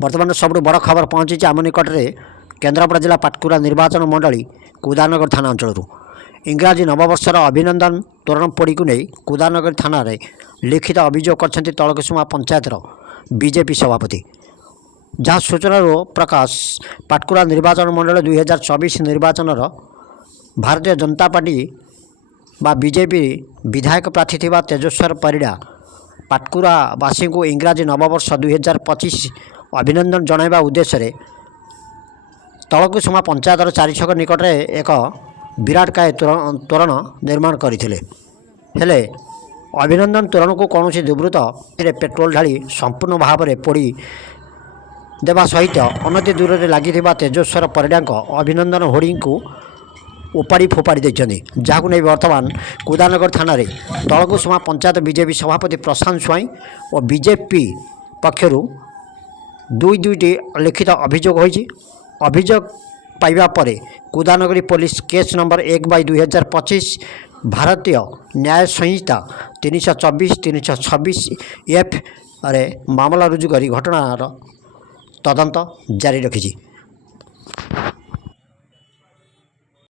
बर्तमान सबुठ बड़ खबर पहुंची आम निकट में केन्द्रापड़ा जिला पाटकुरा निर्वाचन मंडली कुदानगर थाना अंचल इंग्राजी नववर्षर अभिनंदन तोरण पोड़ी को नहीं कुदानगर थाना रे लिखित अभियोग कर तलकुसुमा पंचायतर बीजेपी सभापति जहाँ सूचना प्रकाश पाटकुरा निर्वाचन मंडल 2024 निर्वाचन भारतीय जनता पार्टी बा बीजेपी विधायक प्रार्थी थिबा तेजस्वर परिड़ा पाटकुरावासी को इंग्राजी नववर्ष 2025 अभिनंदन जणाइबा उद्देश्य तलकुसुमा पंचायतर 4 छक निकट में एक विराटकाय तोरण निर्माण करथिले हेले अभिनंदन तोरण को कौन दुर्वृत्त पेट्रोल ढाली संपूर्ण भाव में पोड़ी देवा सहित अनति दूर में लगी तेजस्वर परिड़ा अभिनंदन होर्डिंग को उपाड़ी फोपाड़ी देते जहाँ नहीं बर्तमान कुदानगर थाना तलकुसुमा पंचायत बीजेपी सभापति प्रशांत स्वाई और बीजेपी पक्षर दुईटी लिखित अभियोग होइछि। अभियोग पाइबा परे कुदानगरी पुलिस केस नंबर 1/2025 भारतीय न्याय संहिता 324-326 एफ रे मामला रुजु करी घटनार तदंत जारी रखिछि।